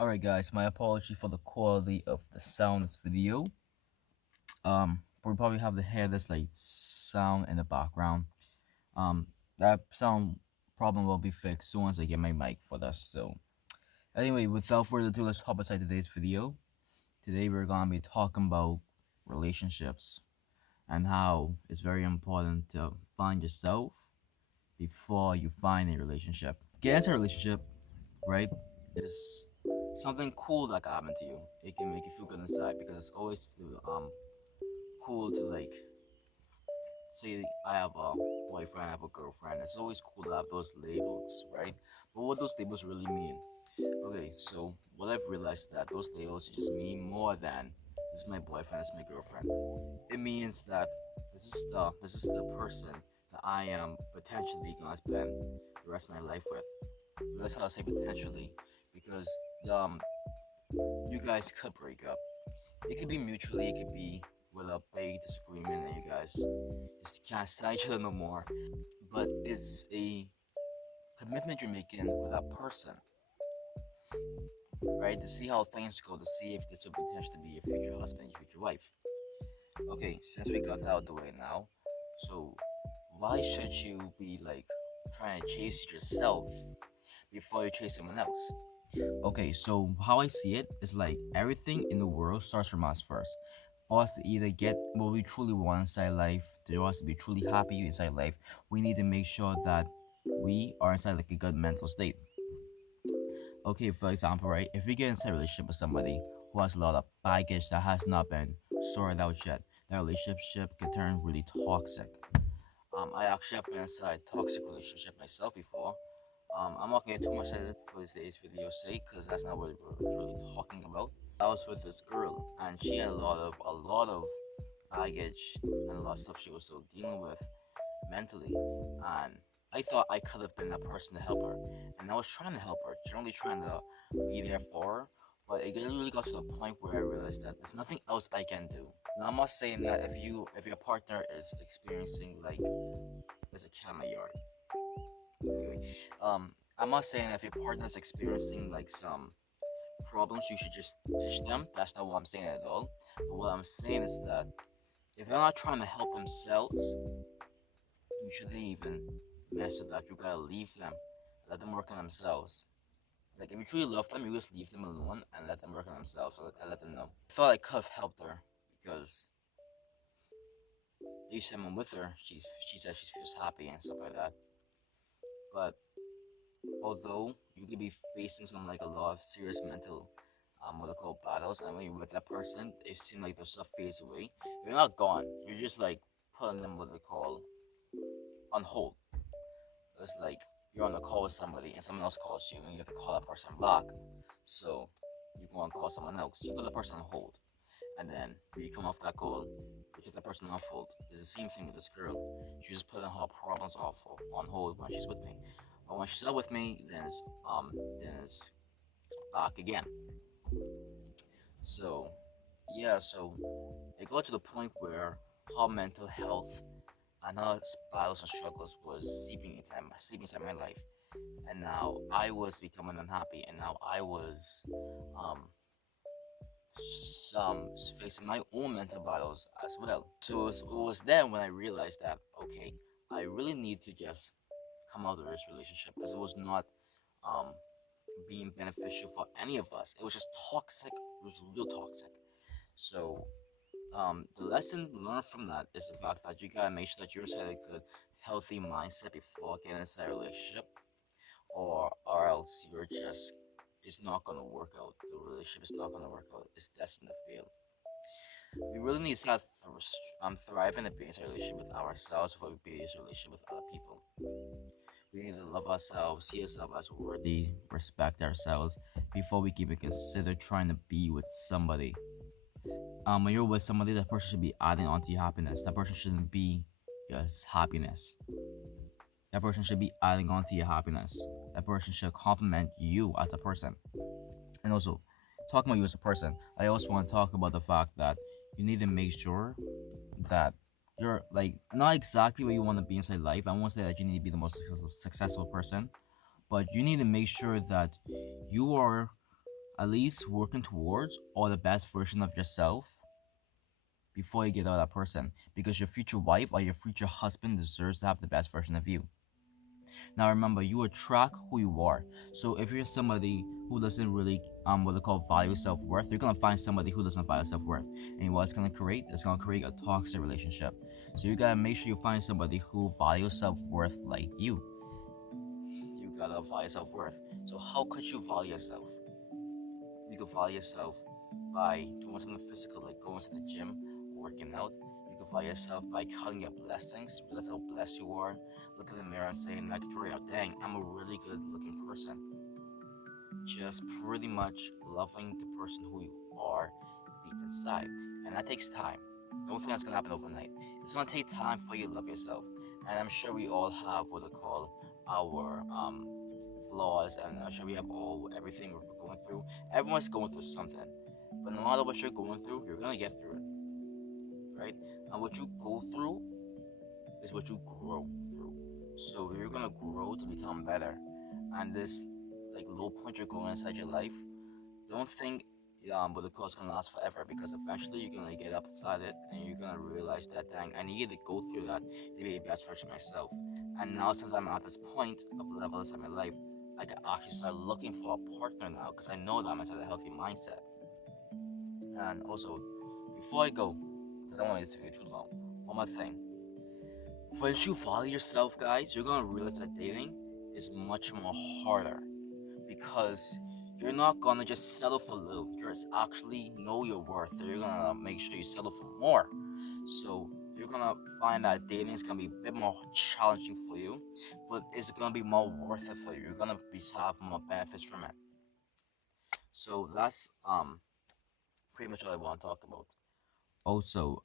Alright guys, my apology for the quality of the sound of this video. We probably have the headless like sound in the background. Um that sound problem will be fixed soon as I get my mic for this. So anyway, without further ado, let's hop inside today's video. Today we're gonna be talking about relationships and how it's very important to find yourself before you find a relationship. Get into a relationship, right, is something cool that can happen to you. It can make you feel good inside because it's always cool to like say I have a boyfriend, I have a girlfriend. It's always cool to have those labels, right? But what those labels really mean? Okay, so what I've realized that those labels just mean more than this is my boyfriend, this is my girlfriend. It means that this is the person that I am potentially gonna spend the rest of my life with. That's how I say potentially, because um you guys could break up. It could be mutually, it could be with a big disagreement and you guys just can't stand each other no more. But it's a commitment you're making with that person, right? To see how things go, to see if this will potentially be your future husband, your future wife. Okay, since we got that out of the way now, so why should you be like trying to chase yourself before you chase someone else? Okay, so how I see it is like everything in the world starts from us first. For us to either get what we truly want inside life, to us to be truly happy inside life, we need to make sure that we are inside like a good mental state. Okay, for example, right, if we get into a relationship with somebody who has a lot of baggage that has not been sorted out yet, that relationship can turn really toxic. I actually have been inside a toxic relationship myself before. I'm not gonna get too much into it for today's video's sake, because that's not what we're really talking about. I was with this girl, and she had a lot of baggage and a lot of stuff she was still dealing with mentally, and I thought I could have been that person to help her, and I was trying to help her, generally trying to be there for her. But it really got to the point where I realized that there's nothing else I can do. Now I'm not saying that if your partner is experiencing like there's a cat in my yard. Anyway, I'm not saying if your partner is experiencing like some problems, you should just dish them. That's not what I'm saying at all. But what I'm saying is that if they're not trying to help themselves, you shouldn't even mess with that. You gotta leave them, let them work on themselves. Like if you truly love them, you just leave them alone and let them work on themselves. And let them know. I thought I could have helped her because each time I'm with her, she says she feels happy and stuff like that. But although you could be facing some like a lot of serious mental what they call battles, and when you're with that person, it seems like the stuff fades away. You're not gone. You're just like putting them what they call on hold. It's like you're on a call with somebody and someone else calls you and you have to call that person back. So you go and call someone else. You put the person on hold. And then when you come off that call, because the person on hold, it's the same thing with this girl. She just putting her problems off on hold when she's with me. But when she's not with me, then it's back again. So yeah, so it got to the point where her mental health and her battles and struggles was seeping inside my life, and now I was becoming unhappy, and now I was um some facing my own mental battles as well. So it was then when I realized that okay, I really need to just come out of this relationship because it was not um being beneficial for any of us. It was just toxic. It was real toxic. So the lesson learned from that is the fact that you gotta make sure that you're inside a good, healthy mindset before getting inside a relationship, or else you're just it's not gonna work out. The relationship is not gonna work out. It's destined to fail. We really need to start thriving and be in a relationship with ourselves before we be in a relationship with other people. We need to love ourselves, see ourselves as worthy, respect ourselves before we can even consider trying to be with somebody. When you're with somebody, that person should be adding on to your happiness. That person shouldn't be just happiness. That person should be adding on to your happiness. That person should compliment you as a person. And also, talking about you as a person, I also want to talk about the fact that you need to make sure that you're like not exactly where you want to be inside life. I won't say that you need to be the most successful person, but you need to make sure that you are at least working towards or the best version of yourself before you get out of that person, because your future wife or your future husband deserves to have the best version of you. Now remember, you attract who you are. So if you're somebody who doesn't really what they call value self-worth, you're gonna find somebody who doesn't value self-worth. And what's gonna create? It's gonna create a toxic relationship. So you gotta make sure you find somebody who values self-worth like you. You gotta value self-worth. So how could you value yourself? You could value yourself by doing something physical, like going to the gym, working out. You could value yourself by counting your blessings, realize how blessed you are. Look in the mirror and saying, like, Drea, dang, I'm a really good looking person. Just pretty much loving the person who you are deep inside. And that takes time. Don't think that's gonna happen overnight. It's gonna take time for you to love yourself. And I'm sure we all have what they call our flaws, and I'm sure we have all everything we're going through. Everyone's going through something. But no matter what you're going through, you're gonna get through it. Right? And what you go through is what you grow through. So you're gonna grow to become better. And this like low point you're going inside your life, don't think but the course gonna last forever, because eventually you're gonna get outside it and you're gonna realize that dang, I needed to go through that to be the best version of myself. And now since I'm at this point of the level inside my life, I can actually start looking for a partner now because I know that I'm inside a healthy mindset. And also, before I go, because I don't want this to be too long, one more thing. Once you value yourself, guys, you're gonna realize that dating is much more harder, because you're not gonna just settle for little. You're just actually know your worth. You're gonna make sure you settle for more. So you're gonna find that dating is gonna be a bit more challenging for you, but it's gonna be more worth it for you. You're gonna be have more benefits from it. So that's pretty much all I want to talk about. Also,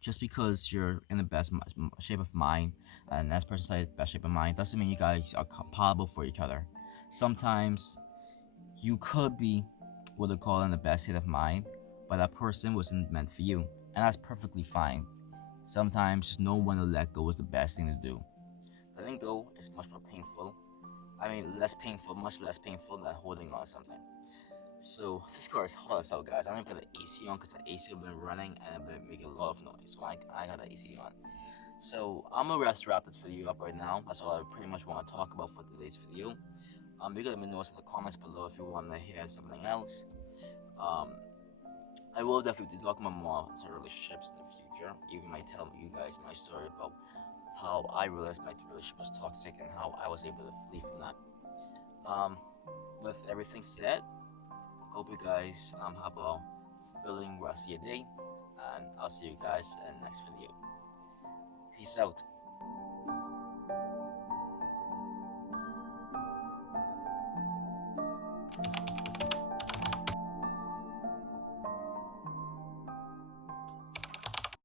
just because you're in the best shape of mind and that person's in the best shape of mind doesn't mean you guys are compatible for each other. Sometimes you could be what they call in the best state of mind, but that person wasn't meant for you, and that's perfectly fine. Sometimes just know when to let go is the best thing to do. Letting go is much more painful. I mean, less painful, much less painful than holding on to something. So this car is hot as hell, guys. I don't even got the AC on because the AC has been running and I've been making a lot of noise, so I got the AC on. So I'm gonna wrap this video up right now. That's all I pretty much want to talk about for today's video. You can let me know in the comments below if you want to hear something else. Um, I will definitely be talking about more relationships in the future. Even might tell you guys my story about how I realized my relationship was toxic and how I was able to flee from that. Um, with everything said, hope you guys have a fulfilling rest of your day, and I'll see you guys in the next video. Peace out.